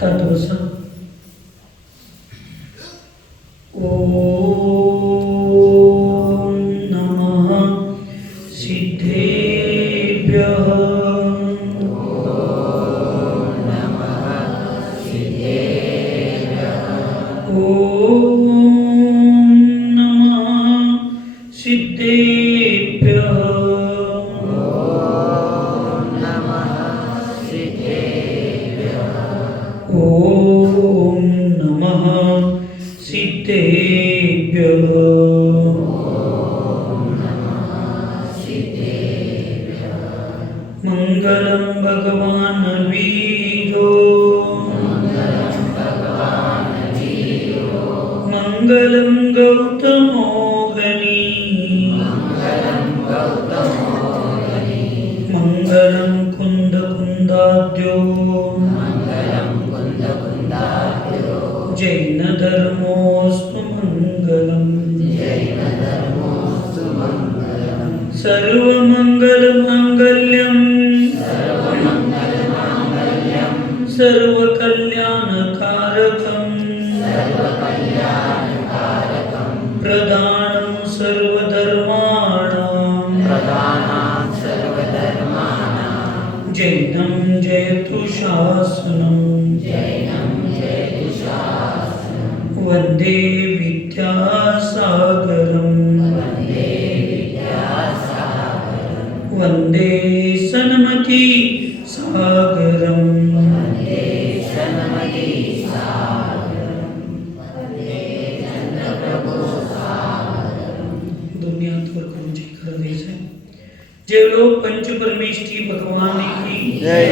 तातवसा ओम नमः सिद्धेभ्यः ओम नमः सिद्धेभ्यः ओम नमः सिद्धेभ्यः मंगलम भगवान वीरो मंगलम गौतमो गणी मंगलम कुंद कुंदाद्यो जैन धर्मोस्तु मंगलम सर्वमंगल मांगल्यम सर्वकल्याणकारकम प्रदानं सर्वधर्माणां जैनं जयतु शासनं वन्दे विद्यासागरं वन्दे सन्मति सागरं दुनियात वर करून कर द्यायचं जे लोग पंच परमेष्ठी भगवान की जय,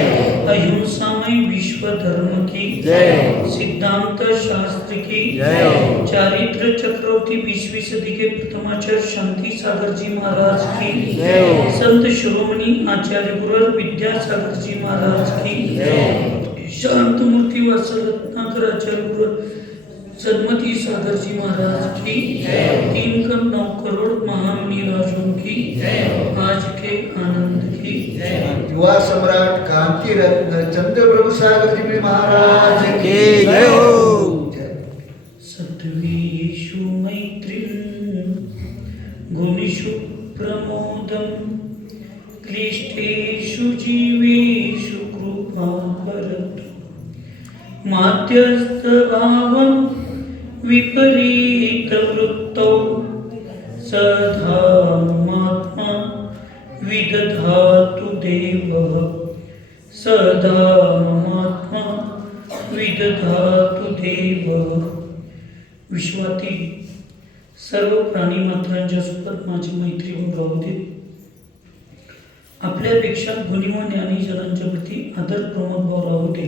अहिंसामय विश्व धर्म की जय, सिद्धांत शास्त्र की जय, चारित्र चक्रवर्ती 20वीं सदी के प्रथमाचार्य शांति सागर जी महाराज की जय, संत शिरोमणि आचार्य गुरु विद्यासागर जी महाराज की जय, शांत मूर्ति वासल रत्नाकर आचार्य गुरु सदमती सागर जी महाराज की जय, 3.9 करोड़ महामुनि राजों की जय, आज के आनंद की जय, युवा सम्राट कांति रत्न चंद्रप्रभु सागर जी महाराज की जय हो। सत्त्वेषु मैत्रीं गुणेषु प्रमोदं क्लिष्टेषु जीवेषु कृपां करोतु माध्यस्थभावं विपरीतवृत्तौ सदात्मा विदधातु देवः सदात्मा विदधातु देवः। विश्वातील सर्व प्राणी मात्रांच्या सोबत माझी मैत्री होऊन राहू दे. आपल्यापेक्षा गुणी व ज्ञानी जनांच्या प्रती आदर प्रमोदभाव राहू दे.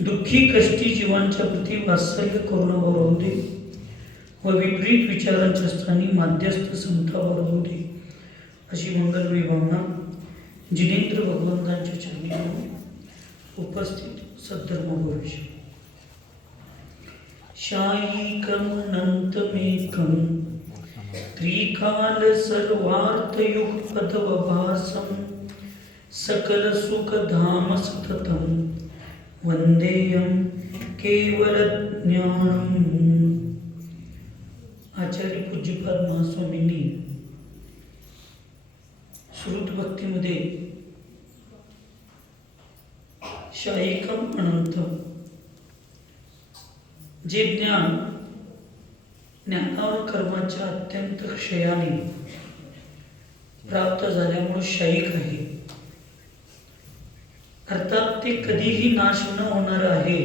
दुःखी कष्टी जीवांच्या प्रती वात्सल्य करुणाभाव राहू दे व विपरीत विचारांच्या स्थानी माध्यस्थ समताभाव राहू दे. अशी मंगलमयी भावना जिनेंद्र भगवंतांच्या चरणी उपस्थित सद्धर्म भविष्य. शायिकं अनन्तमेकं त्रिकाल सर्वार्थयुगपदवभासं सकलसुखधाम सततं वंदेयं केवलज्ञानम्. आचार्य पूज्यपाद महास्वामींनी श्रुत भक्तीमध्ये शायिकम अनंतम जे ज्ञान ज्ञानावर कर्माच्या अत्यंत क्षयाने प्राप्त झाल्यामुळे शायिक आहे, अर्थात ते कधीही नाश न होणार आहे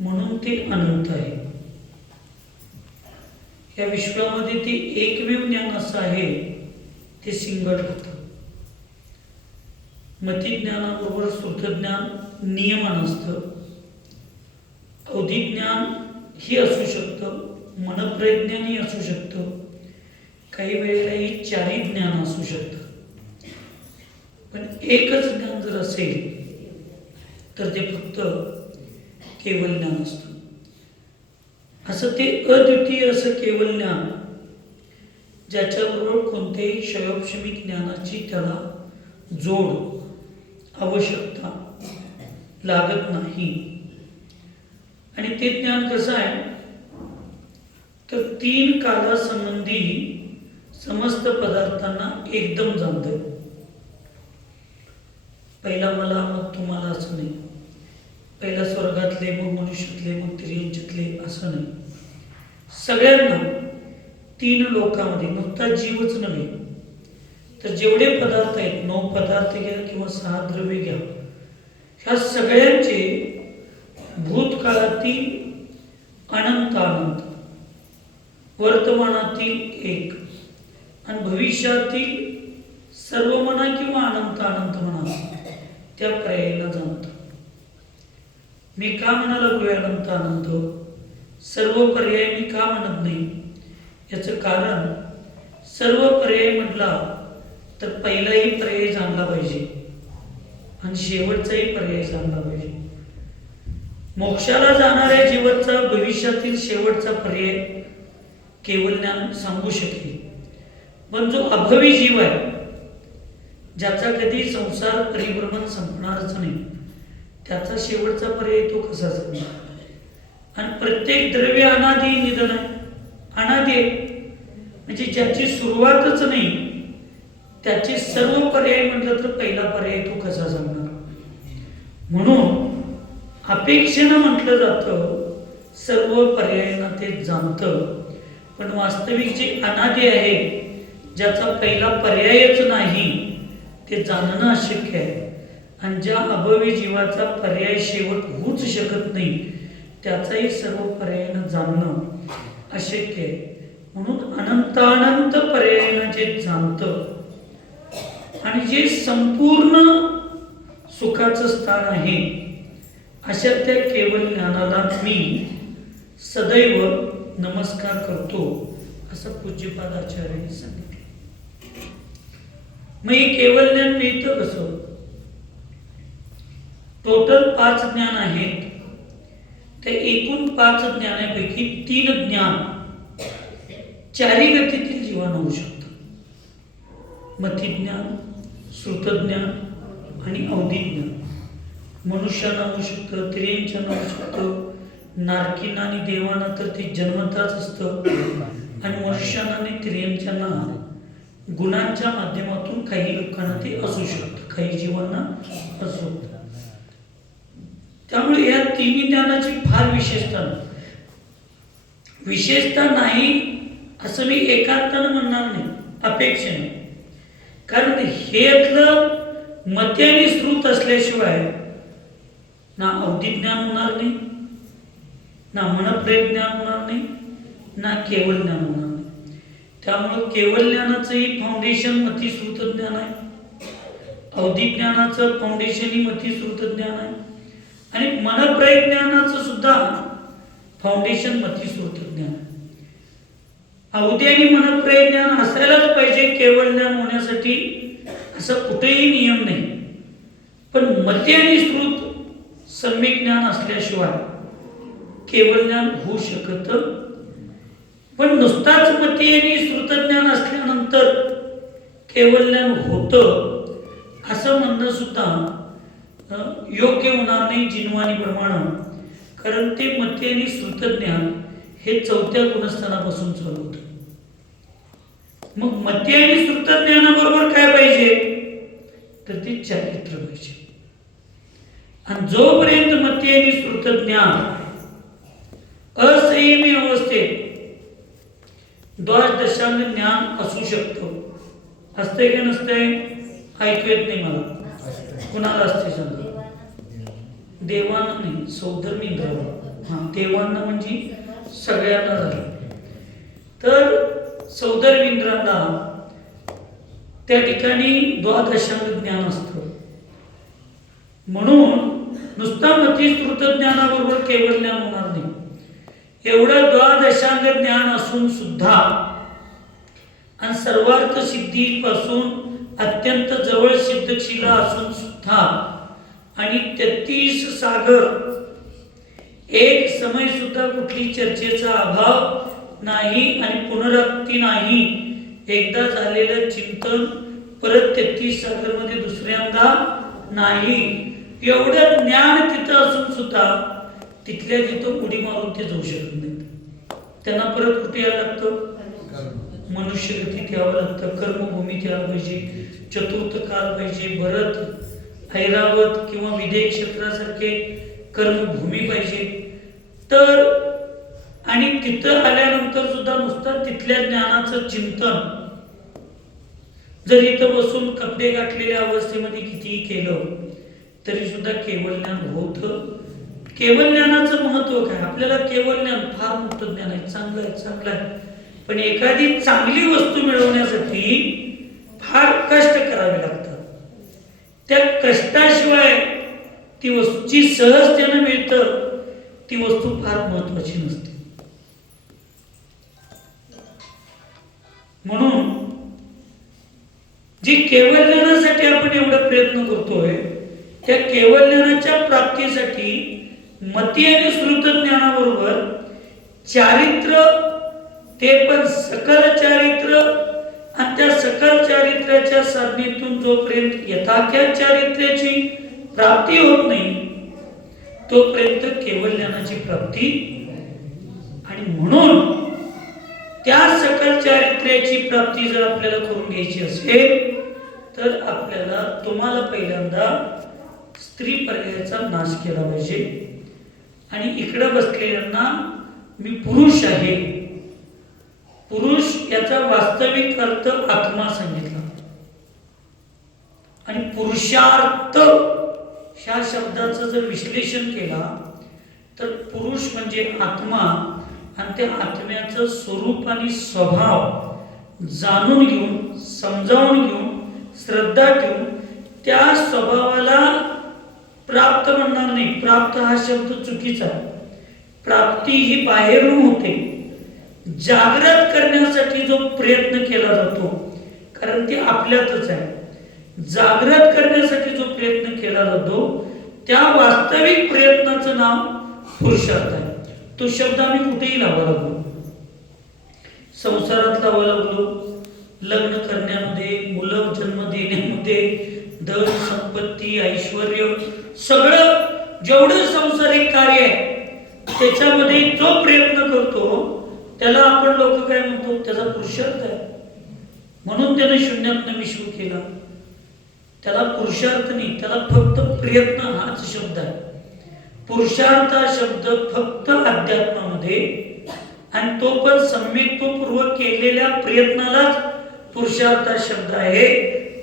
म्हणून ते अनंत आहे. या विश्वामध्ये ते एकमेव ज्ञान असं आहे ते सिंगल होतं. मती ज्ञानाबरोबर श्रुतज्ञान नियमन असतं, औदिक ज्ञान ही असू शकतं, मनप्रज्ञानही असू शकतं, काही वेळेलाही चारी ज्ञान असू शकतं. पण एकच ज्ञान जर असेल तर ते फक्त केवल ज्ञान असतं. असं ते अद्वितीय असं केवल ज्ञान ज्याच्याबरोबर कोणत्याही क्षयोपशमी ज्ञानाची त्याला जोड आवश्यकता लागत नाही. आणि ते ज्ञान कसं आहे तर 3 कालासंबंधी समस्त पदार्थांना एकदम जाणतं. पहिला मला मग तुम्हाला असं नाही, पहिला स्वर्गातले मग मनुष्यातले मग तिर्यंच्यातले असं नाही. सगळ्यांना 3 लोकांमध्ये नुसता जीवच नव्हे तर जेवढे पदार्थ आहेत, 9 पदार्थ घ्या किंवा 6 द्रव्य घ्या, ह्या सगळ्यांचे भूतकाळातील अनंत आनंद, वर्तमानातील एक आणि भविष्यातील सर्व म्हणा किंवा अनंत आनंद म्हणा त्या पर्यायाला जाणतं. मी का म्हणा लागलोय अनंत आनंद, सर्व पर्याय मी का म्हणत नाही याचं कारण, सर्व पर्याय म्हटला तर पहिलाही पर्याय जाणला पाहिजे आणि शेवटचाही पर्याय जाणला पाहिजे. मोक्षाला जाणाऱ्या जीवाचा भविष्यातील शेवटचा पर्याय केवळ ज्ञान सांगू शकेल. पण जो अभावी जीव आहे, ज्याचा कधी संसार परिभ्रमण संपणारच नाही, त्याचा शेवटचा पर्याय तो कसा सांगणार. आणि प्रत्येक द्रव्य अनादि निधन आहे, अनादि आहे, म्हणजे ज्याची सुरुवातच नाही त्याचे सर्व पर्याय म्हटलं तर पहिला पर्याय तो कसा सांगणार. म्हणून अपेक्षेनं म्हटलं जातं सर्व पर्यायांना ते जाणतं, पण वास्तविक जे अनादि आहे, ज्याचा पहिला पर्यायच नाही, ते जाणणं अशक्य आहे. आणि ज्या अभावी जीवाचा पर्याय शेवट होऊच शकत नाही, त्याचाही सर्व पर्यायानं जाणणं अशक्य आहे. म्हणून अनंतानंत पर्यायानं जे जाणतं आणि जे संपूर्ण सुखाचं स्थान आहे, अशा त्या केवळ ज्ञानाला मी सदैव नमस्कार करतो, असं पूज्यपाद आचार्यांनी सांगितलं. मग हे केवळ ज्ञान मिळतं कसं. टोटल 5 ज्ञान आहेत, त्या एकूण 5 ज्ञानापैकी 3 ज्ञान 4 गतीतील जीवांना होऊ शकतं. मतिज्ञान, श्रुतज्ञान आणि अवधिज्ञान. मनुष्यानं होऊ शकतं, तिर्यंच्यानं होऊ शकतं, नारकींना आणि देवांना तर ते जन्मताच असतं, आणि मनुष्यानं आणि तिर्यंच्यांना गुणांच्या माध्यमातून काही लोकांना ते असू शकतं, काही जीवांना असू शकतं. त्यामुळे या 3 ज्ञानाची फार विशेषता नाही असं मी एकांतानं म्हणणार नाही, अपेक्षेने. कारण हेतलं मती आणि श्रुत असल्याशिवाय ना अवधिज्ञान होणार नाही, ना मनप्रयत ज्ञान होणार नाही, ना केवळ ज्ञान होणार नाही. त्यामुळं केवळ ज्ञानाचंही फाउंडेशन मती श्रुत ज्ञान आहे, अवधिज्ञानाचं फाउंडेशन ही मती श्रुत ज्ञान आहे, आणि मनप्रयत ज्ञानाचं सुद्धा फाउंडेशन मती श्रुत ज्ञान आहे. अवधी आणि मनप्रयत ज्ञान असायलाच पाहिजे केवळ ज्ञान होण्यासाठी, असं कुठेही नियम नाही. पण मती आणि श्रुत सम्यक ज्ञान असल्याशिवाय केवळ ज्ञान होऊ शकत. पण नुसताच मती आणि श्रुत ज्ञान असल्यानंतर केवळ ज्ञान होतं असं म्हणणं सुद्धा योग्य होणार नाही जिनवाणीप्रमाणे. कारण ते मती आणि श्रुत ज्ञान हे 4थ्या गुणस्थानापासून चालू होतं. मग मती आणि श्रुत ज्ञानाबरोबर काय पाहिजे तर ते चारित्र्य पाहिजे. आणि जोपर्यंत मती आणि श्रुत ज्ञान असंयमी अवस्थेत द्वादशांग ज्ञान असू शकतं. असतंय का नसतंय ऐकू येत नाही मला. कुणाला असते सांगा. देवांना नाही, सौधर्मी इंद्राला. हा, देवांना म्हणजे सगळ्यांना झालं. तर सौधर्मी इंद्राला त्या ठिकाणी द्वादशांग ज्ञान असतं. म्हणून नुसता मती श्रुत ज्ञानाबरोबर केवळ ज्ञान होणार नाही. एवढं द्वादशांग ज्ञान असून सुद्धा आणि सर्वार्थ सिद्धीपासून अत्यंत जवळ सिद्धशीला असून सुद्धा आणि 33 सागर एक समय सुद्धा कुठली चर्चेचा अभाव नाही आणि पुनरावृत्ती नाही. एकदा झालेलं चिंतन परत 33 सागर मध्ये दुसऱ्यांदा नाही. एवढं ज्ञान तिथं असून सुद्धा तिथल्या तिथं उडी मारून ते जाऊ शकत नाहीत. त्यांना परत कुठे यायला लागतं? मनुष्यगतीत यावं लागतं, कर्मभूमीत यावं पाहिजे, चतुर्थ काल पाहिजे, भरत ऐरावत किंवा विदेह क्षेत्रासारखे कर्मभूमी पाहिजे. तर आणि तिथं आल्यानंतर सुद्धा नुसतं तिथल्या ज्ञानाचं चिंतन जर इथं बसून कपडे गाठलेल्या अवस्थेमध्ये कितीही केलं तरी सुद्धा केवळ ज्ञान होत. केवळ ज्ञानाचं महत्व काय? आपल्याला केवळ ज्ञान फार मोठं ज्ञान आहे, चांगलं आहे, चांगलं आहे, पण एखादी चांगली वस्तू मिळवण्यासाठी फार कष्ट करावे लागतात. त्या कष्टाशिवाय ती वस्तू जी सहजतेनं मिळतं ती वस्तू फार महत्वाची नसते. म्हणून जी केवळ ज्ञानासाठी आपण एवढा प्रयत्न करतोय त्या केवळ ज्ञानाच्या प्राप्तीसाठी मती आणि श्रुत ज्ञानाबरोबर चारित्र्य, ते पण सकल चारित्र्य, आणि त्या सकल चारित्र्याच्या साधनेतून जोपर्यंत यथाख्यात चारित्र्याची प्राप्ती होत नाही तोपर्यंत केवळ ज्ञानाची प्राप्ती. आणि म्हणून त्या सकल चारित्र्याची प्राप्ती जर आपल्याला करून घ्यायची असेल तर आपल्याला तुम्हाला पहिल्यांदा स्त्री पर्यायाचा नाश केला पाहिजे. आणि इकडे बसलेल्यांना मी पुरुष आहे, पुरुष याचा वास्तविक अर्थ आत्मा सांगितला. आणि पुरुषार्थ ह्या शब्दाचं जर विश्लेषण केला तर पुरुष म्हणजे आत्मा, आणि त्या आत्म्याचं स्वरूप आणि स्वभाव जाणून घेऊन, समजावून घेऊन, श्रद्धा ठेवून त्या स्वभावाला प्राप्त म्हणणार नाही. प्राप्त हा शब्द चुकीचा आहे. प्राप्ती ही बाहेरून होते. जागृत करण्यासाठी जो प्रयत्न केला जातो, कारण ते आपल्यातच आहे, जागृत करण्यासाठी जो प्रयत्न केला जातो त्या वास्तविक प्रयत्नाचं नाव पुरुषार्थ आहे. तो शब्द आम्ही कुठेही लावा लागलो, संसारात लावा लागलो, लग्न करण्यामध्ये, मुलं जन्म देण्यामध्ये, धन संपत्ती ऐश्वर्य सगळं जेवढं सांसारिक कार्य आहे त्याच्यामध्ये जो प्रयत्न करतो त्याला आपण लोक काय म्हणतो? त्याचा पुरुषार्थ आहे. म्हणून त्याने शून्यातनं विश्व केला. त्याला पुरुषार्थ नाही, त्याला फक्त प्रयत्न हाच शब्द आहे. पुरुषार्थ हा शब्द फक्त अध्यात्मामध्ये, आणि तो पण सम्यक्तपूर्वक केलेल्या प्रयत्नालाच पुरुषार्थ हा शब्द आहे.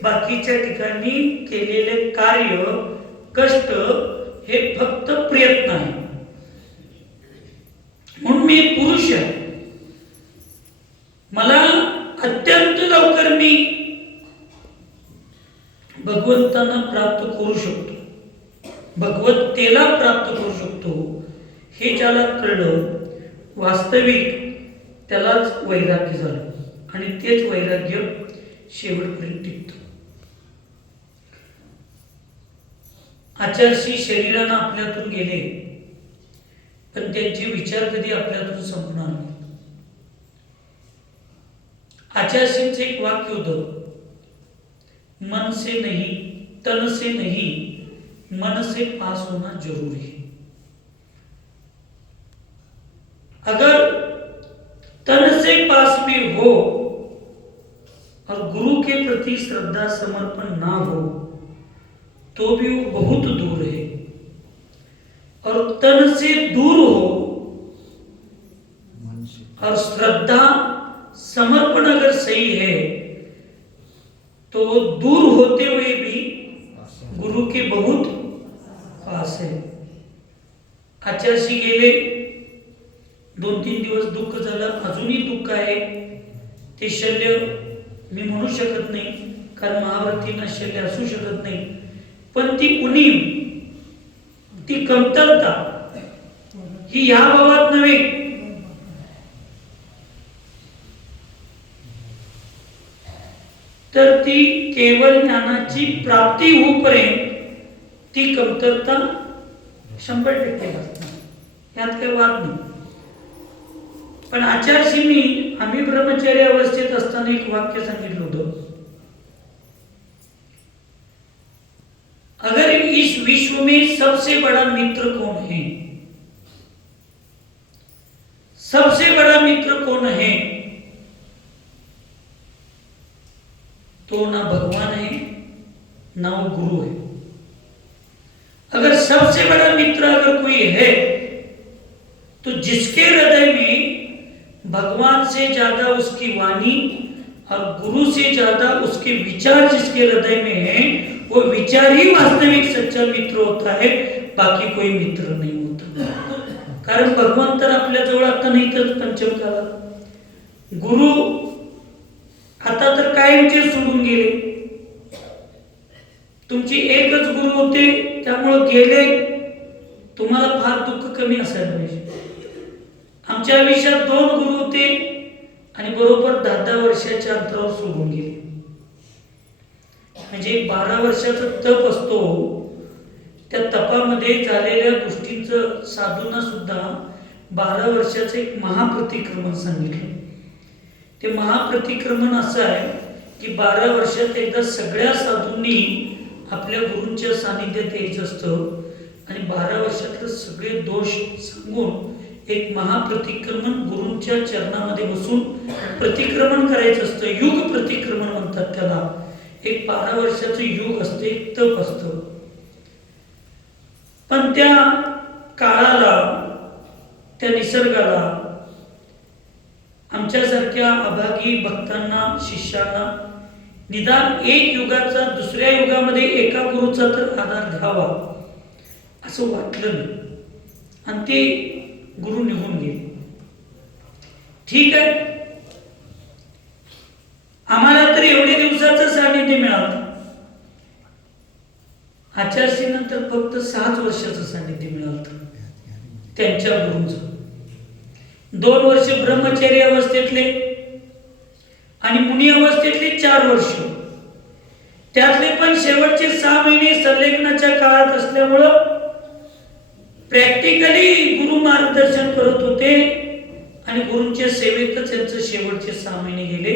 बाकीच्या ठिकाणी केलेले कार्य, कष्ट हे फक्त प्रयत्न आहे. म्हणून मी पुरुष आहे. मला अत्यंत लवकर मी भगवंतांना प्राप्त करू शकतो, भगवत्तेला प्राप्त करू शकतो, हे ज्याला कळलं वास्तविक त्यालाच वैराग्य झालं. आणि तेच वैराग्य शेवटपर्यंत टिकतं. आचार्यश्री शरीरानं आपल्यातून गेले पण त्यांचे विचार कधी आपल्यातून संपणार नाही. आचार्यश्रींचं एक वाक्य होतं, मन से नहीं, तन से नहीं, मन से पास होना जरूरी है. अगर तन से पास में हो और गुरु के प्रति श्रद्धा समर्पण ना हो तो भी वो बहुत दूर है. और तन से दूर हो और श्रद्धा समर्पण अगर सही है तो वो दूर होते हुए भी गुरु के बहुत पास है. आचार्यश्री गेले, 2-3 दिवस दुःख झालं, अजूनही दुःख आहे. ते शल्य मी म्हणू शकत नाही, कारण महाव्रतींना शल्य असू शकत नाही, पण ती उणीव, ती कमतरता ही या भावात नव्हे, तर ती केवळ ज्ञानाची प्राप्ती होईपर्यंत ती कमतरता 100% असणार, यात काही वाद नाही. पण आचार्यश्रींनी आम्ही ब्रह्मचर्य अवस्थेत असताना एक वाक्य सांगितलं होतं, अगर इस विश्व में सबसे बड़ा मित्र कौन है? सबसे बड़ा मित्र कौन है? तो ना भगवान है ना वो गुरु है। अगर सबसे बड़ा मित्र अगर कोई है तो जिसके हृदय में भगवान से ज्यादा उसकी वाणी और गुरु से ज्यादा उसके विचार जिसके हृदय में है, वो विचार ही वास्तविक सच्चा मित्र होता है, बाकी कोई मित्र नहीं होता। कारण भगवान तर आपल्या जवळ आता नाही तर पंचमकाला, गुरु आता तर कायमचे सोडून गेले। तुमची एकच गुरु होते त्यामुळे गेले, तुम्हाला फार दुःख कमी असायला पाहिजे। आमच्या आयुष्यात 2 गुरु होते आणि बरोबर 10-10 वर्षाच्या अंतरावर सोडून गेले। म्हणजे 12 वर्षाचा तप असतो, त्या तपामध्ये झालेल्या गोष्टींचं साधूंना सुद्धा 12 वर्षाचं एक महाप्रतिक्रमण सांगितलं। ते महाप्रतिक्रमण असं आहे की 12 वर्षात एकदा सगळ्या साधूंनी आपल्या गुरूंच्या सानिध्यात यायचं असतं आणि 12 वर्षातले सगळे दोष सांगून एक महाप्रतिक्रमण गुरूंच्या चरणामध्ये बसून प्रतिक्रमण करायचं असतं। युग प्रतिक्रमण म्हणतात त्याला। एक 12 वर्षाचं युग असते, एक तप असतं। पण त्या काळाला, त्या निसर्गाला, आमच्यासारख्या अभागी भक्तांना, शिष्यांना निदान एक युगाचा दुसऱ्या युगामध्ये एका गुरुचा तर आधार घ्यावा असं वाटलं नाही आणि ते गुरु निघून गेले। ठीक आहे, आम्हाला तर एवढे दिवसाचं सानिध्य मिळालं। आचार्य नंतर फक्त 6 वर्षाचं सानिध्य मिळालं त्यांच्या गुरूंचं। 2 वर्ष ब्रह्मचर्य अवस्थेतले आणि मुनी अवस्थेतले 4 वर्ष, त्यातले पण शेवटचे 6 महिने संलग्नाच्या काळात असल्यामुळं प्रॅक्टिकली गुरु मार्गदर्शन करत होते आणि गुरूंच्या सेवेतच त्यांचे शेवटचे 6 महिने गेले।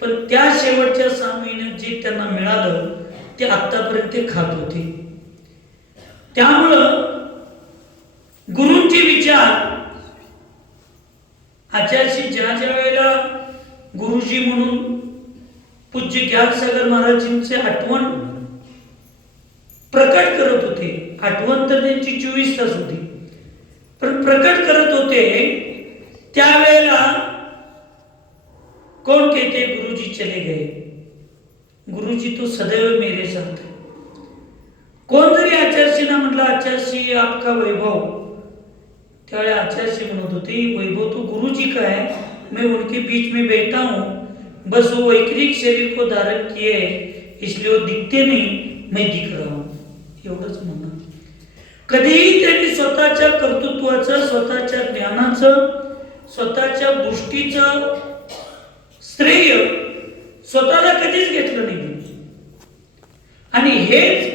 पण त्या शेवटच्या 6 महिन्यात जे त्यांना मिळालं ते आतापर्यंत ते खात होते। त्यामुळं गुरूंचे विचार आचार्य ज्या वेळेला गुरुजी म्हणून पूज्य ज्ञानसागर महाराजांचे आठवण प्रकट करत होते, आठवण तर त्यांची 24 तास होती, पण प्रकट करत होते त्यावेळेला कौन कहते गुरुजी चले गए, गुरुजी तो सदैव मेरे साथ है। कोण जरी आचार्यना म्हटलं आचार्य आपका वैभव, त्यावेळेला आचार्य म्हणत होते वैभव तो गुरुजी का है, मैं उनके बीच में बैठा हूं, बस वो वैकृतिक शरीर को धारण किए इसलिए वो दिखते नहीं, मैं दिख रहा हूं, एवढंच म्हणणं। कधीही त्यांनी स्वतःच्या कर्तृत्वाचं, स्वतःच्या ज्ञानाचं, स्वतःच्या गोष्टीचं श्रेय स्वतःला कधीच घेतलं नाही। आणि हेच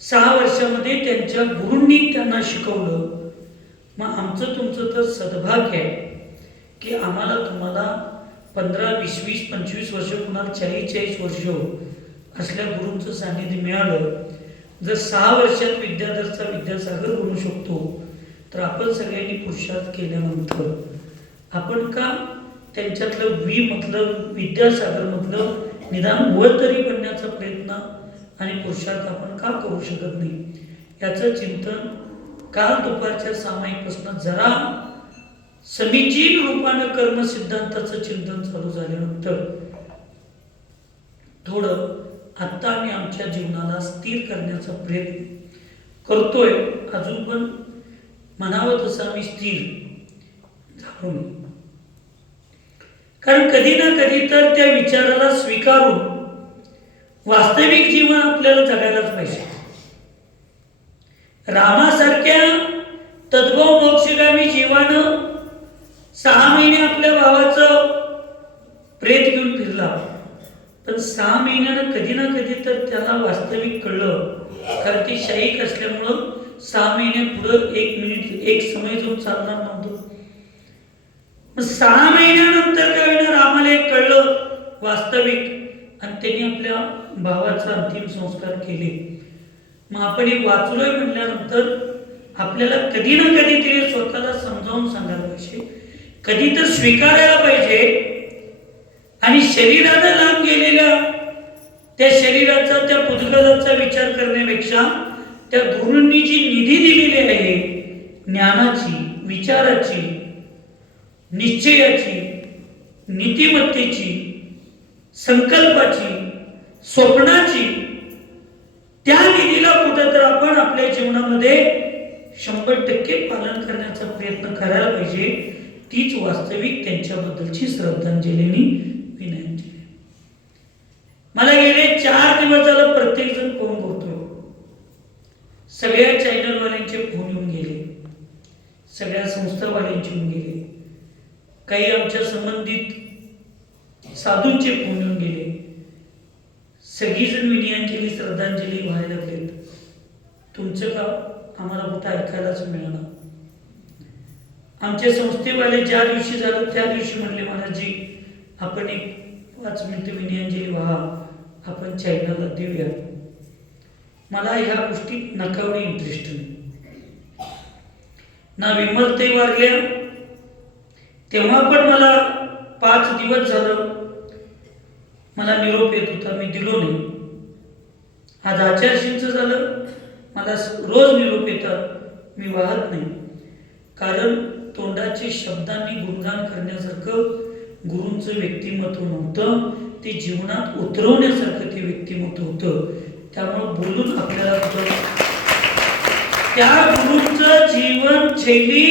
6 वर्षामध्ये त्यांच्या गुरूंनी त्यांना शिकवलं। मग आमचं तुमचं तर सद्भाग्य आहे की आम्हाला तुम्हाला 15, 20, 20, 25 वर्ष, कुणाला 40 वर्ष असल्या गुरूंचं सानिध्य मिळालं। जर 6 वर्षात विद्याधरचा विद्यासागर बनू शकतो तर आपण सगळ्यांनी पुरुषार्थ केल्यानंतर आपण का त्यांच्यातलं मधलं विद्यासागर मधलं निदान व तरी बनण्याचा प्रयत्न आणि पुरुषार्थ आपण का करू शकत नाही? याचं चिंतन काल दुपारच्या सामायिकपासून जरा समीचीन रूपाने कर्म सिद्धांताचं चिंतन चालू झाल्यानंतर थोडं आता आम्ही आमच्या जीवनाला स्थिर करण्याचा प्रयत्न करतोय। अजून पण म्हणावं तसं आम्ही स्थिर झालो नाही, कारण कधी ना कधी तर त्या विचाराला स्वीकारून वास्तविक जीवन आपल्याला जगायलाच पाहिजे। रामासारख्या तद्भव मोक्षगामी जीवानं 6 महिने आपल्या भावाचं प्रेत घेऊन फिरला, पण 6 महिन्यानं कधी ना कधी तर त्याला वास्तविक कळलं, कारण ते शाहीक असल्यामुळं 6 महिने पुढं 1 मिनिट 1 समय जो चालणार नव्हतं। 6 महिन्यानंतर काय होणार रामाला एक कळलं वास्तविक, आणि त्यांनी आपल्या भावाचा अंतिम संस्कार केले। मग आपण एक वाचलोय म्हटल्यानंतर आपल्याला कधी ना कधी तरी स्वतःला समजावून सांगायला पाहिजे, कधी तर स्वीकारायला पाहिजे. आणि शरीरानं लांब गेलेल्या त्या शरीराचा, त्या पुद्गलाचा विचार करण्यापेक्षा त्या गुरूंनी जी निधी दिलेली आहे, ज्ञानाची, विचाराची, निश्चयाची, नीतिमत्तेची, संकल्पाची, स्वप्नाची, त्या निधीला कुठं तर आपण आपल्या जीवनामध्ये 100% पालन करण्याचा प्रयत्न करायला पाहिजे. तीच वास्तविक त्यांच्याबद्दलची श्रद्धांजली, विनयांजली. मला गेले 4 दिवस झालं प्रत्येक जण फोन करतोय. सगळ्या चॅनलवाल्यांचे फोन येऊन गेले, सगळ्या संस्थावाल्यांचे येऊन गेले, काही आमच्या संबंधित साधूंचे फोन येऊन गेले. सगळीजण विनयांजली, श्रद्धांजली व्हायला लागलेत. तुमचं का आम्हाला कुठं ऐकायलाच मिळणार. आमच्या संस्थेवाले ज्या दिवशी झालं त्या दिवशी म्हणले, महाराजजी आपण एक 5 मिनिटं विनयांजली व्हा, आपण चॅनलला देऊया. मला ह्या गोष्टीत नकावडी इंटरेस्ट नाही. ना विमलताई वारल्या तेव्हा पण मला 5 दिवस झालं मला निरोप येत होता, मी दिलो नाही. आज आचार्यशींचं झालं, मला रोज निरोप येतात, मी वाहत नाही. कारण तोंडाचे शब्दांनी गुणगान करण्यासारखं गुरूंचं व्यक्तिमत्व नव्हतं, ते जीवनात उतरवण्यासारखं ते व्यक्तिमत्व होतं. त्यामुळे बोलून आपल्याला त्या गुरूंचं जीवनशैली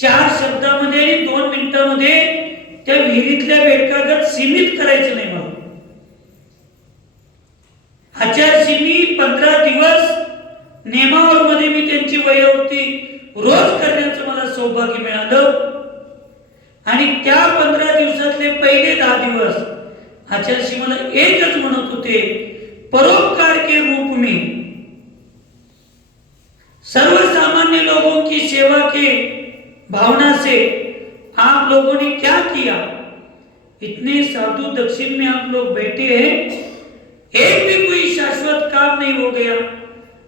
4 शब्दामध्ये आणि 2 मिनिटांमध्ये त्या विहिरीतल्या बेडकागत सीमित करायचं नाही. मला आचार्यश्रींनी 15 दिवस नेमावर मध्ये मी त्यांची वयोवृत्ती रोज करण्याचं मला सौभाग्य मिळालं. आणि त्या 15 दिवसातले पहिले 10 दिवस आचार्यश्री मला एकच म्हणत होते, परोपकार के रूप में सर्वसामान्य लोगों की सेवा के भावना से आप लोगों ने क्या किया? इतने साधु दक्षिण में आप लोग बैठे हैं, एक भी कोई शाश्वत काम नहीं हो गया.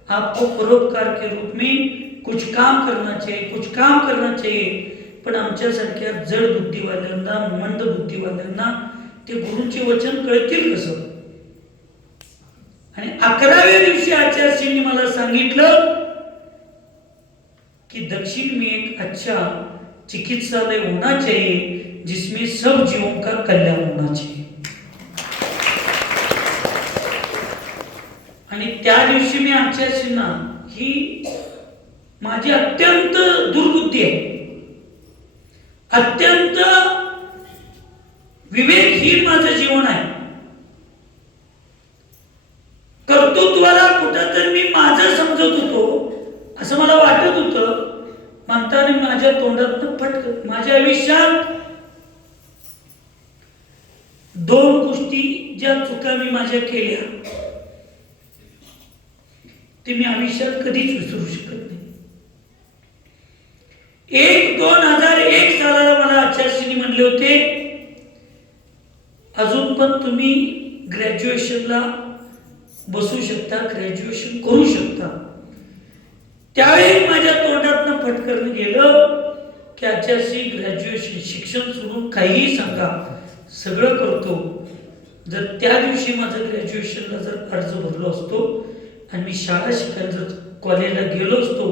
आपको परोपकार के रूप में कुछ काम करना चाहिए, कुछ काम करना चाहिए. पण आमच्यासारख्या जड बुद्धिवाल्यांना, मंद बुद्धिवाल्यांना ते गुरूंचे वचन कळतील कसं? आणि 11व्या दिवशी आचार्यश्रींनी मला सांगितलं कि दक्षिण में एक अच्छा चिकित्सालय होना चाहिए जिसमें सब जीवों का कल्याण होना चाहिए. आणि त्या दिवशी मी आचार्यश्रींना, ही माझी अत्यंत दुर्बुद्धी आहे, अत्यंत विवेकहीन माझं जीवन आहे, कर्तृत्वाला कुठं तर मी माझं समजत होतो असं मला वाटत होतं. म्हणताना माझ्या तोंडातून फटकत, माझ्या आयुष्यात 2 गोष्टी ज्या चुका मी माझ्या केल्या ते मी आयुष्यात कधीच विसरू शकत नाही. 2001 सालाला मला आचार्यश्रींनी म्हणले होते, अजून पण तुम्ही ग्रॅज्युएशनला बसू शकता, ग्रॅज्युएशन करू शकता. त्यावेळी माझ्या तोंडातनं फटकन गेलं की आचार्यश्री ग्रॅज्युएशन शिक्षण सोडून काहीही सांगा, सगळं करतो. जर त्या दिवशी माझं ग्रॅज्युएशनला जर अर्ज भरलो असतो आणि मी शाळा शिकायला जर कॉलेजला गेलो असतो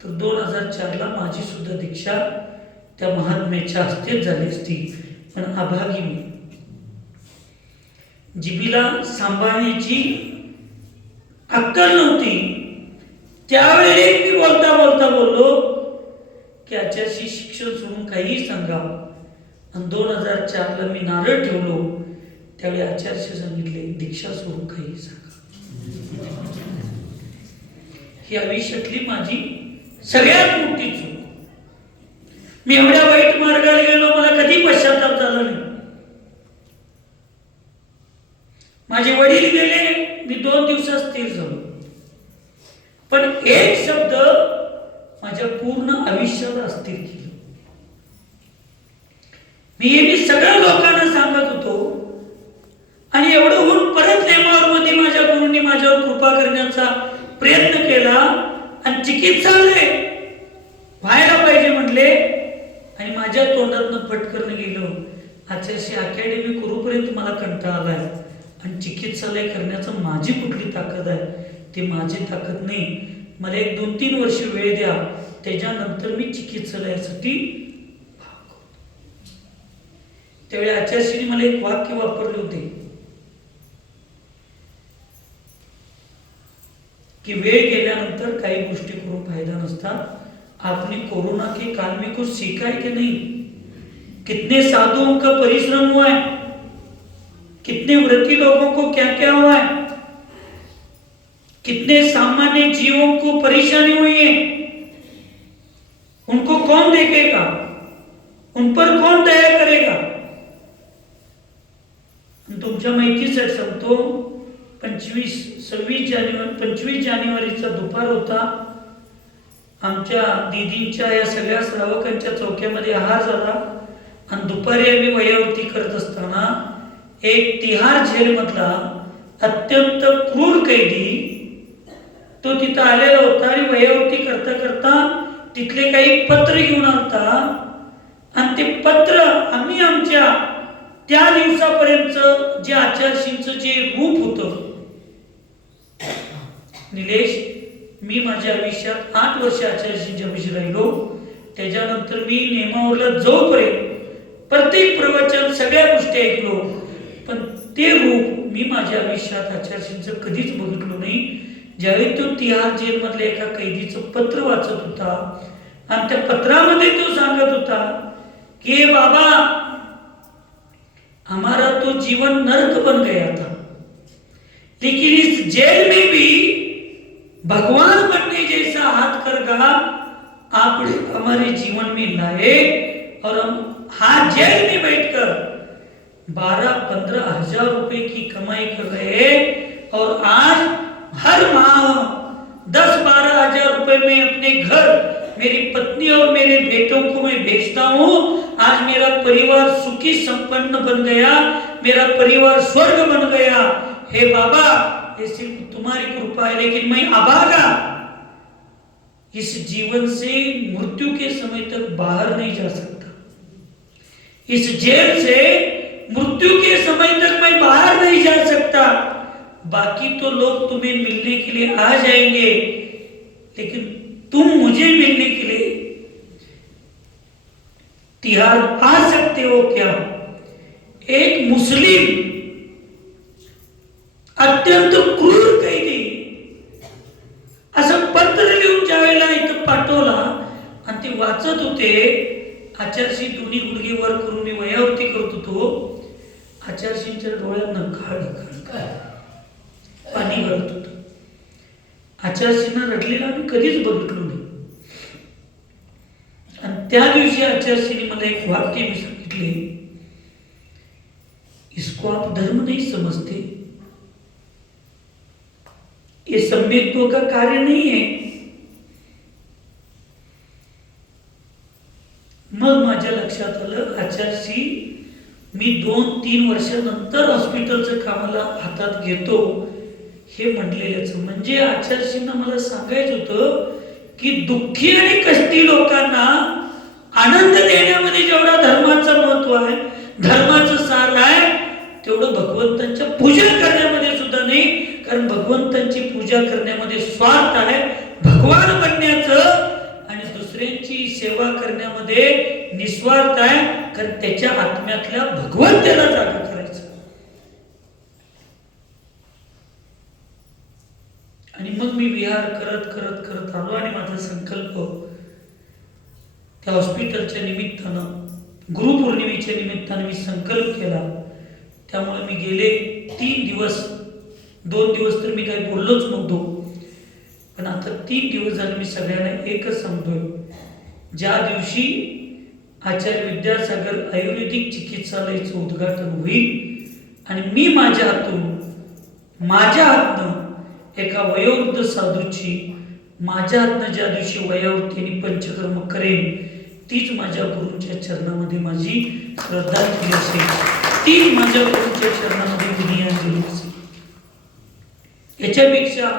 तर 2004ला माझी सुद्धा दीक्षा त्या महात्म्याच्या हस्तेच झाली असती. पण अभागी मी, जिबीला सांभाळण्याची अक्कल नव्हती. त्यावेळी मी बोलता बोलता बोललो की आचार्यश्री शिक्षण सोडून काहीही सांगा. आणि 2004ला मी नारळ ठेवलो, त्यावेळी आचार्यश्री सांगितले दीक्षा सोडून काहीही सांगा. ही आयुष्यातली माझी सगळ्यात मोठी चूक. मी एवढ्या वाईट मार्गाला गेलो, मला कधी पश्चाताप झाला नाही. माझे वडील गेले, मी 2 दिवसात स्थिर झालो. पण एक शब्द माझ्या पूर्ण आयुष्याला अस्थिर केलं. मी सगळ्या लोकांना सांगत होतो आणि एवढं होऊन परत नेमावर मध्ये माझ्या गुरु गुरूंनी माझ्यावर कृपा करण्याचा प्रयत्न केला आणि चिकित्सालय व्हायला पाहिजे म्हटले आणि माझ्या तोंडातनं फटकरण गेलं. आचार्य अकॅडमी करूपर्यंत मला कंटाळा आलाय आणि चिकित्सालय करण्याचं माझी कुठली ताकद आहे? ती माझी ताकद नाही. मला 1-2-3 वर्ष वेळ द्या, त्याच्यानंतर मी चिकित्सालयासाठी. त्यावेळी आचार्यश्रींनी मला एक वाक्य वापरले होते कि वेळ गेल्यानंतर काही गोष्टी करून फायदा नसता. आपने कोरोना के काल में कुछ सीखा है कि नहीं? कितने साधुओं का परिश्रम हुआ है, कितने व्रती लोगों को क्या क्या हुआ है, कितने सामान्य जीवों को परेशानी हुई है. उनको कौन देखेगा? उन पर कौन दया करेगा? तुमच्या माहितीसाठी सांगतो, 25 जानेवारीचा दुपार होता. आमच्या दीदींच्या या सगळ्या श्रावकांच्या चौक्यामध्ये आहार झाला आणि दुपारी आम्ही वयावरती करत असताना एक तिहार जेल मधला अत्यंत क्रूर कैदी तो तिथं आलेला होता आणि वयावरती करता करता तिथले काही पत्र घेऊन आलता आणि ते पत्र आम्ही आमच्या त्या दिवसापर्यंत जे आचार्यशींचं जे रूप होतं. निलेश, मी माझ्या आयुष्यात 8 वर्ष आचार्यशींच्या पाशी राहिलो. त्याच्यानंतर मी नेमावरला जाऊपर्यंत प्रत्येक प्रवचन सगळ्या गोष्टी ऐकलो, पण ते रूप मी माझ्या आयुष्यात आचार्यशींचं कधीच बघितलं नाही. ज्यावेळी तो तिहार जेल मधल्या एका कैदीचं पत्र वाचत होता आणि त्या पत्रामध्ये तो सांगत होता की बाबा, हमारा तो जीवन नर्क बन गया था, लेकिन इस जेल में भी भगवान बनने जैसा हाथ करगा आपने हमारे जीवन में लाए और हम हाँ जेल में बैठकर 12-15 हजार रुपए की कमाई कर रहे हैं और आज हर माह 10-12 हजार रुपए में अपने घर मेरी पत्नी और मेरे बेटों को मैं भेजता हूँ. आज मेरा परिवार सुखी संपन्न बन गया, मेरा परिवार स्वर्ग बन गया. हे बाबा, ये सिर्फ तुम्हारी कृपा है, लेकिन मैं अभागा इस जीवन से मृत्यु के समय तक बाहर नहीं जा सकता. इस जेल से मृत्यु के समय तक मैं बाहर नहीं जा सकता. बाकी तो लोग तुम्हें मिलने के लिए आ जाएंगे, लेकिन तुम मुझे मिलने के लिए तिहाड़ आ सकते हो क्या? एक मुस्लिम अत्यंत क्रूर कैदी असं पत्र लिहून ज्यावेळेला इथं पाठवला आणि ते वाचत होते. आचार्यशी दोन्ही गुडघे वर करून मी वयावरती करत होतो. आचार्यशींच्या डोळ्यातनं खळ पाणी गळत होतं. आचार्यशींना रडलेला मी कधीच बघितलो नाही. आणि त्या दिवशी आचार्यशींनी मला एक वाक्य मी सांगितले, इसको आप धर्म नहीं समझते, ये सम्यक्त्व का कार्य नहीं है. मग माझ्या लक्षात आलं, आचार्यशी मी 2-3 वर्षानंतर हॉस्पिटलचं कामाला हातात घेतो हे म्हटलेलंच. म्हणजे आचार्यशींना मला सांगायचं होतं की दुःखी आणि कष्टी लोकांना आनंद देण्यामध्ये जेवढा धर्माचं महत्व आहे, धर्माचं सार आहे, तेवढं भगवंतांच्या पूजा करण्यामध्ये सुद्धा नाही. कारण भगवंतांची पूजा करण्यामध्ये स्वार्थ आहे भगवान बनण्याचं, आणि दुसऱ्यांची सेवा करण्यामध्ये निस्वार्थ आहे, कारण त्याच्या आत्म्यातल्या भगवंताला जागा करायचं. आणि मग मी विहार करत करत करत आलो आणि माझा संकल्प त्या हॉस्पिटलच्या निमित्तानं, गुरुपौर्णिमेच्या निमित्तानं मी संकल्प केला. त्यामुळे मी गेले 3 दिवस, 2 दिवस तर मी काही बोललोच नव्हतो, पण आता 3 दिवस झाले मी सगळ्यांना एकच सांगतोय, ज्या दिवशी आचार्य विद्यासागर आयुर्वेदिक चिकित्सालयाचं उद्घाटन होईल आणि मी माझ्या हातनं एका वयोवृद्ध साधूची माझ्या हातनं ज्या दिवशी वयावृत्तीने पंचकर्म करेन, तीच माझ्या गुरूंच्या चरणामध्ये माझी श्रद्धांजली असेल, तीच माझ्या गुरूंच्या चरणामध्ये विनयाजली असेल. याच्यापेक्षा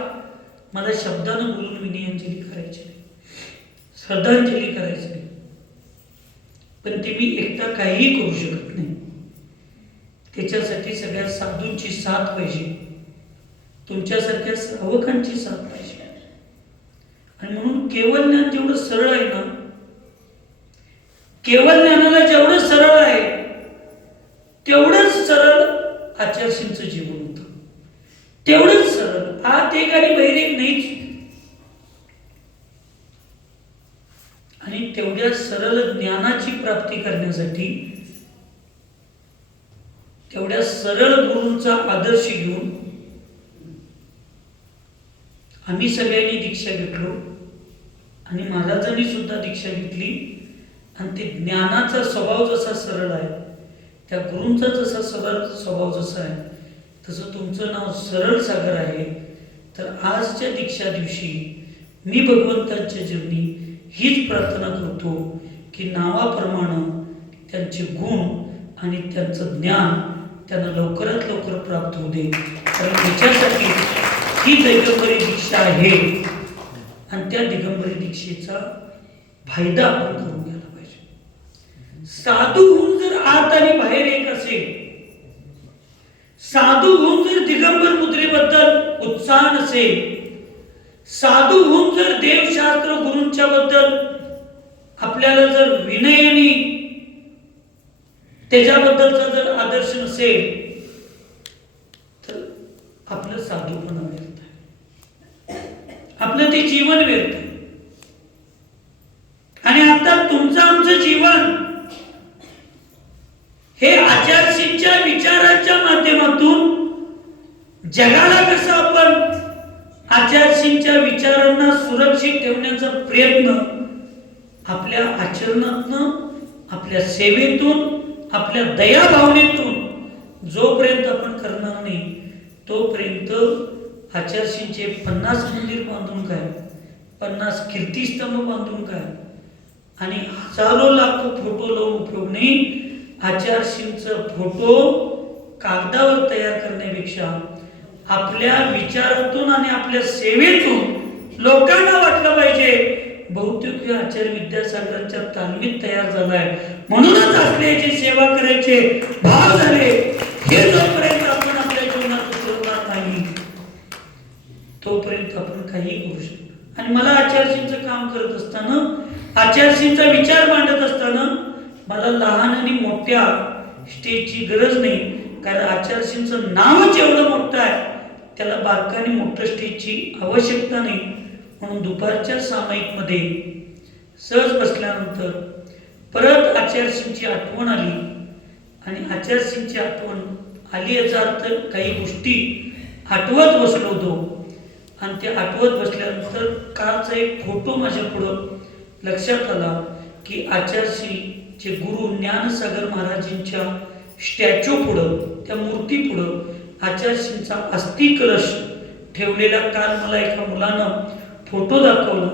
मला शब्दानं बोलून विनयांजली करायची नाही, श्रद्धांजली करायची नाही. पण ते मी एकटा काहीही करू शकत नाही. त्याच्यासाठी सगळ्या साधूंची साथ पाहिजे, तुमच्यासारख्या श्रावकांची साथ पाहिजे. आणि म्हणून केवळ ज्ञान जेवढं सरळ आहे ना, केवळ ज्ञानाला जेवढं सरळ आहे तेवढंच सरळ आचार्यशींचं जीवन होतं. तेवढंच सरळ, आत एक आणि बाहेर एक नाहीच. आणि तेवढ्या सरळ ज्ञानाची प्राप्ती करण्यासाठी तेवढ्या सरळ गुरूंचा आदर्श घेऊन आम्ही सगळ्यांनी दीक्षा घेतलो आणि महाराजांनी सुद्धा दीक्षा घेतली. आणि ते ज्ञानाचा स्वभाव जसा सरळ आहे, त्या गुरूंचा जसा सरळ स्वभाव जसा आहे, तसं तुमचं नाव सरळ सागर आहे. तर आजच्या दीक्षा दिवशी मी भगवंतांच्या चरणी हीच प्रार्थना करतो की नावाप्रमाणे त्यांचे गुण आणि त्यांचं ज्ञान त्यांना लवकरात लवकर प्राप्त होऊ दे. कारण त्याच्यासाठी ही दिगंबरी दीक्षा आहे आणि त्या दिगंबरी दीक्षेचा फायदा आपण करून घ्यायला पाहिजे. साधू होऊन जर आत आणि बाहेर एक असेल, साधू होऊन जर दिगंबर मुद्रेबद्दल उत्साह नसेल, साधू होऊन जर देवशास्त्र गुरूंच्या बद्दल आपल्याला जर विनय आणि त्याच्याबद्दलचा जर आदर्श नसेल, तर आपलं साधूपणा व्यर्थ आहे, आपलं ते जीवन व्यर्थ आहे. आणि आता तुमचं आमचं जीवन हे आचार्यशींच्या विचारांच्या माध्यमातून जगाला कसं आपण आचार्यशींच्या विचारांना सुरक्षित ठेवण्याचा प्रयत्न आपल्या आचरणातून, आपल्या सेवेतून, आपल्या दया भावनेतून जोपर्यंत आपण करणार नाही, तोपर्यंत आचार्यशींचे 50 मंदिर बांधून काय, 50 कीर्तिस्तंभ बांधून काय आणि हजारो लाखो फोटो लावून उपयोग नाही. आचार्यशींचं फोटो कागदावर तयार करण्यापेक्षा आपल्या विचारातून आणि आपल्या सेवेतून लोकांना वाटलं पाहिजे बहुतेक आचार्य विद्यासागरांच्या तालमीत तयार झालाय, म्हणूनच असल्याची सेवा करायचे भाव झाले. हे जोपर्यंत आपण आपल्या जीवनात उतरवणार नाही, तोपर्यंत आपण काही करू शकतो. आणि मला आचार्यशींचं काम करत असताना, आचार्यशींचा विचार मांडत असताना मला लहान आणि मोठ्या स्टेजची गरज नाही. कारण आचार्यशींचं नावच एवढं मोठं आहे, त्याला बारकाने मोठं स्टेजची आवश्यकता नाही. म्हणून दुपारच्या सामायिकमध्ये सहज बसल्यानंतर परत आचार्यशींची आठवण आली. आणि आचार्यशींची आठवण आली याचा अर्थ काही गोष्टी आठवत बसलो होतो. आणि ते आठवत बसल्यानंतर कालचा एक फोटो माझ्या पुढं लक्षात आला की आचार्यशींचे गुरु ज्ञानसागर महाराजांच्या स्टॅच्यू पुढं, त्या मूर्ती पुढं आचार्यशींचा अस्थि कलश ठेवलेला काल मला एका मुलानं फोटो दाखवला.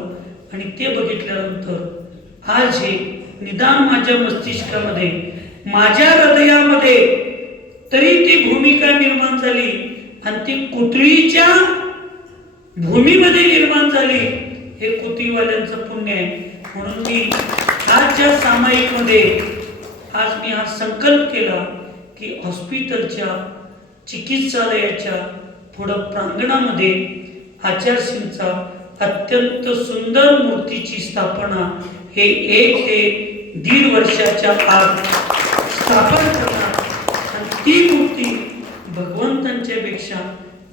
आणि ते बघितल्यानंतर आज हे निदान माझ्या मस्तिष्कामध्ये, माझ्या हृदयामध्ये तरी ती भूमिका निर्माण झाली आणि ती कुत्रीच्या भूमीमध्ये निर्माण झाली. हे कुत्रीवाल्यांचं पुण्य आहे. म्हणून मी आजच्या सामायिकमध्ये आज मी हा संकल्प केला की हॉस्पिटलच्या चिकित्सालयाच्या पुढं प्रांगणामध्ये आचार्यशींचा अत्यंत सुंदर मूर्तीची स्थापना हे 1 ते 1.5 वर्षाच्या आत स्थापन करणार. आणि ती मूर्ती भगवंतांच्या पेक्षा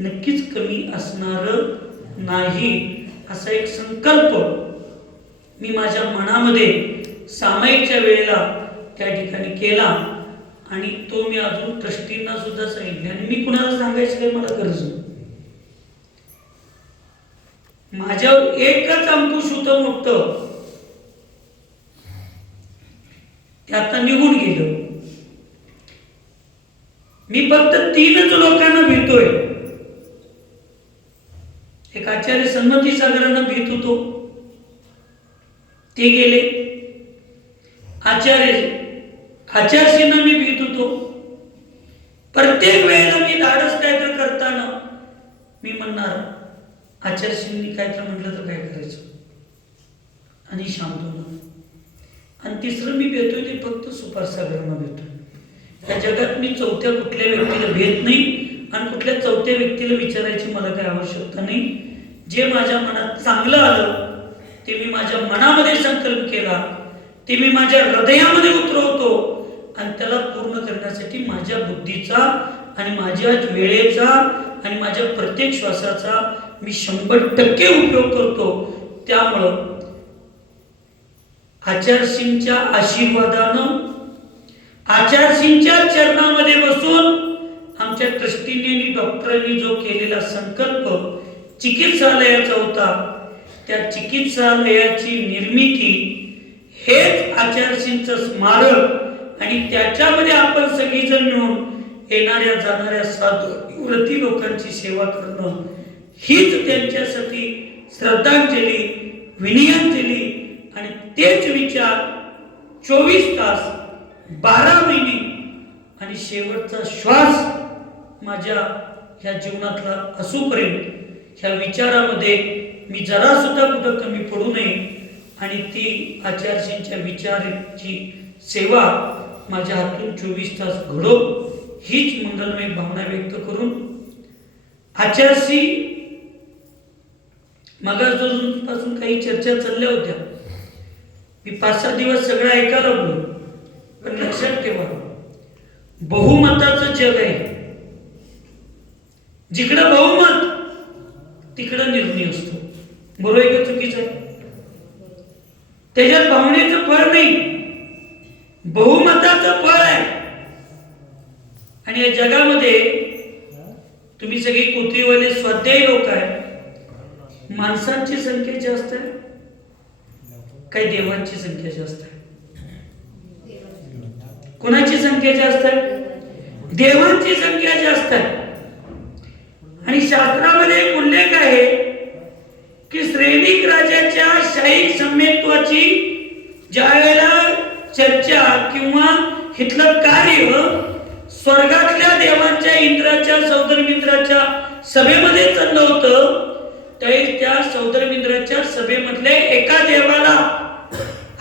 नक्कीच कमी असणार नाही असा एक संकल्प मी माझ्या मनामध्ये सामायिकच्या वेळेला त्या ठिकाणी केला. आणि तो मी अजून ट्रस्टींना सुद्धा सांगितले. आणि मी कुणाला सांगायचं काही मला गरज नाही. माझ्यावर एकच अंकुश होतं मोठं, ते आता निघून गेलं. मी फक्त 3च लोकांना भेटतोय. एक आचार्य सन्मती सागरांना भेट होतो, ते गेले. आचार्यशींना मी भेट होतो. प्रत्येक वेळेला मी धाडस काय तर करताना मी म्हणणार आचार्यश्रींनी काय तर म्हटलं तर काय करायचं, आणि शांत होणार. आणि तिसरं मी भेटतोय ते फक्त सुपारसागरांना भेटतोय. या जगात मी चौथ्या कुठल्या व्यक्तीला भेट नाही आणि कुठल्या चौथ्या व्यक्तीला विचारायची मला काही आवश्यकता नाही. जे माझ्या मनात चांगलं आलं ते मी माझ्या मनामध्ये संकल्प केला, ते मी माझ्या हृदयामध्ये उतरवतो आणि त्याला पूर्ण करण्यासाठी माझ्या बुद्धीचा आणि माझ्या वेळेचा आणि माझ्या प्रत्येक श्वासाचा मी 100% उपयोग करतो. त्यामुळं आचार्यश्रींच्या आशीर्वादानं, आचार्यश्रींच्या चरणामध्ये बसून आमच्या ट्रस्टींनी आणि डॉक्टरांनी जो केलेला संकल्प चिकित्सालयाचा होता, त्या चिकित्सालयाची निर्मिती हेच आचार्यश्रींचं स्मारक आणि त्याच्यामध्ये आपण सगळीजण मिळून येणाऱ्या जाणाऱ्या साधू व्रती लोकांची सेवा करणं हीच त्यांच्यासाठी श्रद्धांजली, विनयांजली आणि तेच विचार 24 तास 12 महिने आणि शेवटचा श्वास माझ्या ह्या जीवनातला असूपर्यंत ह्या विचारामध्ये मी जरा सुद्धा कुठं कमी पडू नये आणि ती आचार्यश्रींच्या विचारांची सेवा माझ्या हातून 24 तास घडो हीच मंगलमय भावना व्यक्त करून आचार्यश्री मगापासून काही चर्चा चालल्या होत्या. मी 5-6 दिवस सगळं ऐकायला लागलो. पण लक्षात ठेवा, बहुमताचं जग आहे. जिकडं बहुमत तिकडं निर्णय असतो. बरोबर आहे का चुकीचं आहे? त्याच्यात भावनेचं फळ नाही, बहुमताचं फळ आहे. आणि या जगामध्ये तुम्ही सगळी कोथळीवाले स्वाध्यायी लोक आहे. माणसांची संख्या जास्त आहे काय देवांची संख्या जास्त आहे? कोणाची संख्या जास्त आहे? देवांची संख्या जास्त आहे. आणि शास्त्रामध्ये एक उल्लेख आहे की श्रेणिक राजाच्या शाही सम्यत्वाची ज्या वेळेला चर्चा किंवा हितलं कार्य स्वर्गातल्या देवांच्या इंद्राच्या सौदरमिंद्राच्या सभेमध्ये चाललं होतं, त्यावेळी त्या सौदरमिंद्राच्या सभेमधल्या एका देवाला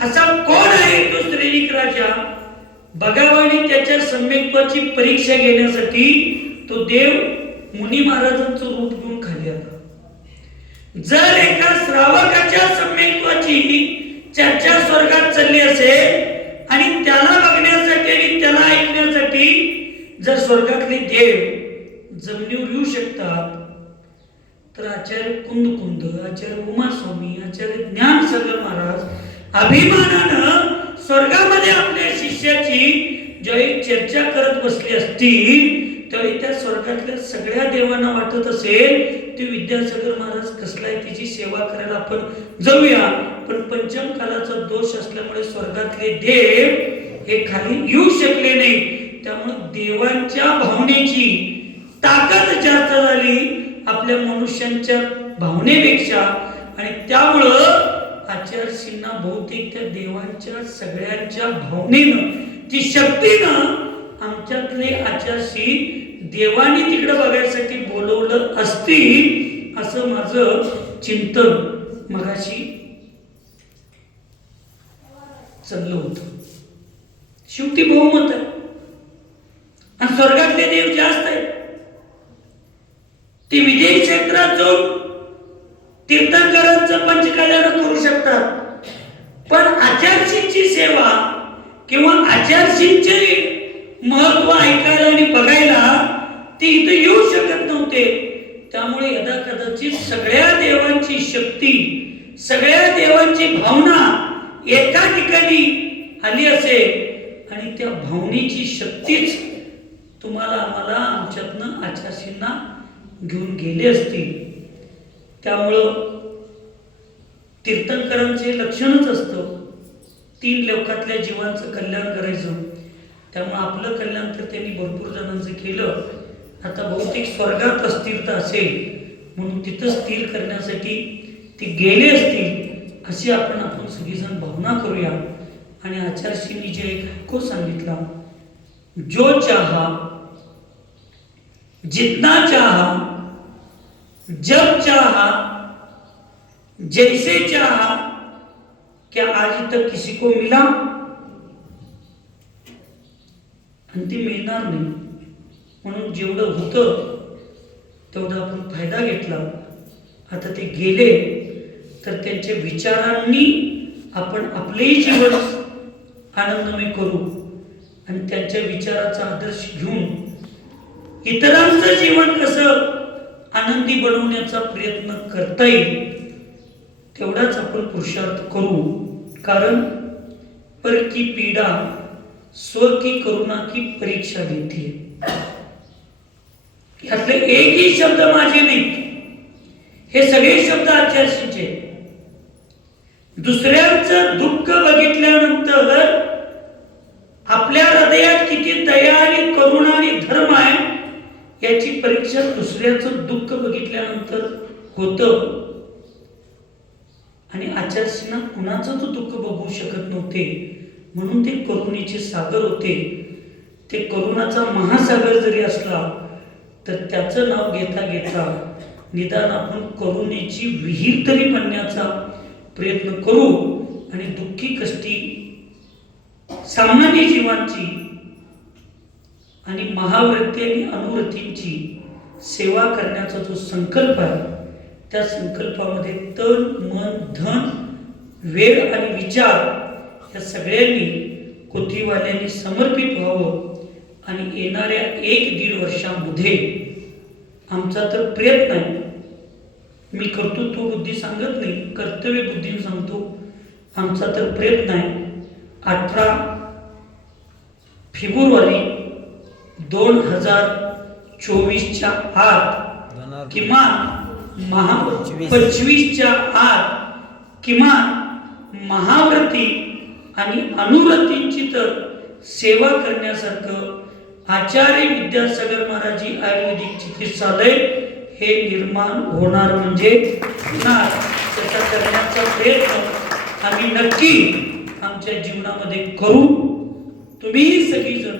असा कोण आहे तो श्रेणिक राजा बघावा आणि त्याच्या सम्यक्त्वाची परीक्षा घेण्यासाठी तो देव मुनी महाराजांचं रूप घेऊन खाली आला. जर एका श्रावकाच्या सम्यक्त्वाची चर्चा स्वर्गात चालली असेल आणि त्याला बघण्यासाठी आणि त्याला ऐकण्यासाठी जर स्वर्गातले देव जमिनीवर येऊ शकतात, तर आचार्य कुंद, आचार्य उमास्वामी, आचार्य ज्ञानसागर महाराज अभिमानानं स्वर्गामध्ये आपल्या शिष्याची ज्यावेळी चर्चा करत बसली असती, त्यावेळी त्या स्वर्गातल्या सगळ्या देवांना वाटत असेल ते विद्यासागर महाराज कसला आहे, त्याची सेवा करायला आपण जाऊया. पण पंचम कालाचा दोष असल्यामुळे स्वर्गातले देव हे खाली येऊ शकले नाही. त्यामुळे देवांच्या भावनेची ताकद जास्त झाली आपल्या मनुष्यांच्या भावनेपेक्षा. आणि त्यामुळं आचार्यश्रींना बहुतेक त्या देवांच्या सगळ्यांच्या भावनेनं, ती शक्तीनं आमच्यातले आचार्यश्री देवानी तिकडे बघायसाठी बोलवलं असतील असं माझं चिंतन मगाशी चाललं होतं. शेवटी बहुमत आहे आणि स्वर्गातले देव जास्त आहेत. ते विदेश क्षेत्रात जाऊन तीर्थंकरांचं पंचकल्याण करू शकतात, पण आचार्यश्रींची सेवा किंवा आचार्यश्रींचे महत्व ऐकायला आणि बघायला ते इथं येऊ शकत नव्हते. त्यामुळे यदा कदाचित सगळ्या देवांची शक्ती, सगळ्या देवांची भावना एका ठिकाणी आली असेल आणि त्या भावनेची शक्तीच तुम्हाला आम्हाला आमच्यातनं आचार्यश्रींना घेऊन गेले असतील. त्यामुळं तीर्थंकरांचे लक्षणच असतं 3 लोकातल्या जीवांचं कल्याण करायचं. त्यामुळे आपलं कल्याण तर त्यांनी भरपूर जणांचं केलं. आता बहुतेक स्वर्गात अस्थिरता असेल म्हणून तिथं स्थिर करण्यासाठी ते गेले असतील अशी आपण सगळीजण भावना करूया. आणि आचार्यश्रींनी जे एक हक्को सांगितला, जो चाहा जितना चाहा जब चाहा, जैसे चाहा, क्या आज तक किसी को मिला? आणि ते मिळणार नाही. म्हणून जेवढं होतं तेवढा आपण फायदा घेतला. आता ते गेले तर त्यांच्या विचारांनी आपण आपलेही जीवन आनंदमय करू आणि त्यांच्या विचाराचा आदर्श घेऊन इतरांचं जीवन कसं आनंदी बनवण्याचा प्रयत्न करता येईल तेवढाच आपण पुरुषार्थ करू. कारण पर की पीडा स्व की करुणा की परीक्षा देते. यातले एकही शब्द माझे नाहीत, हे सगळे शब्द आचार्यांचे. दुसऱ्यांचं दुःख बघितल्यानंतर आपल्या हृदयात किती दया आणि करुणा आणि धर्म आहे याची परीक्षा दुसऱ्याचं दुःख बघितल्यानंतर होतं. आणि आचार्यांना कुणाचं दुःख बघू शकत नव्हते, म्हणून ते करुणेचे सागर होते. ते करुणाचा महासागर जरी असला तर त्याचं नाव घेता घेता निदान आपण करुणेची विहीर तरी बनण्याचा प्रयत्न करू आणि दुःखी कष्टी सामान्य जीवांची आणि महाव्रती आणि अनुव्रतींची सेवा करण्याचा जो संकल्प आहे त्या संकल्पामध्ये तन, मन, धन, वेळ आणि विचार या सगळ्यांनी कोथीवाल्यांनी समर्पित व्हावं. आणि येणाऱ्या 1-1.5 वर्षामध्ये आमचा तर प्रयत्न आहे, मी कर्तृत्व बुद्धी सांगत नाही, कर्तव्य बुद्धीने सांगतो, आमचा तर प्रयत्न आहे 18 फेब्रुवारी 2024च्या आत किमान 25च्या आत किमान महाव्रती आणि अनुव्रतींची तर सेवा करण्यासारखं आचार्य विद्यासागर महाराजी आयुर्वेदिक चिकित्सालय हे निर्माण होणार म्हणजे होणार. त्याचा करण्याचा प्रयत्न आम्ही नक्की आमच्या जीवनामध्ये करू. तुम्हीही सगळीजण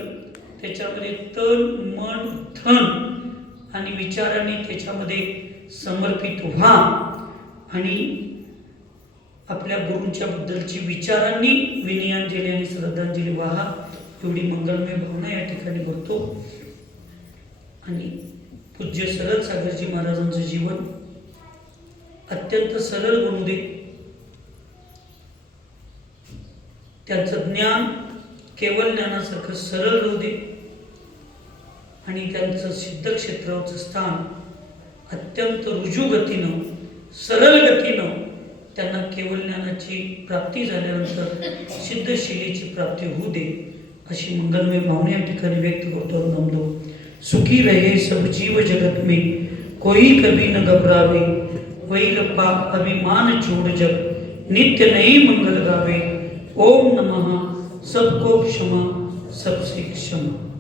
त्याच्यामध्ये तन, मन, धन आणि विचारांनी त्याच्यामध्ये समर्पित व्हा आणि आपल्या गुरूंच्या बद्दलची विचारांनी विनयांजली आणि श्रद्धांजली वाहा. एवढी मंगलमय भावना या ठिकाणी बघतो. आणि पूज्य सरळ सागरजी महाराजांचं जीवन अत्यंत सरळ बनू दे. त्यांचं ज्ञान केवळ ज्ञानासारखं सरळ राहू दे आणि त्यांचं सिद्ध क्षेत्राचं स्थान अत्यंत रुजू गतीनं, सरळ गतीनं त्यांना केवळ ज्ञानाची प्राप्ती झाल्यानंतर सिद्धशिलेची प्राप्ती होऊ दे अशी मंगलमय भावना या ठिकाणी व्यक्त करतो. नमलो सुखी रहे सब जीव जगत में, कोई कभी न घबरावे, वैरपा अभिमान छोड़ जग नित्य नई मंगल गावे. ओम नमः सबको क्षमा सबसे क्षमा.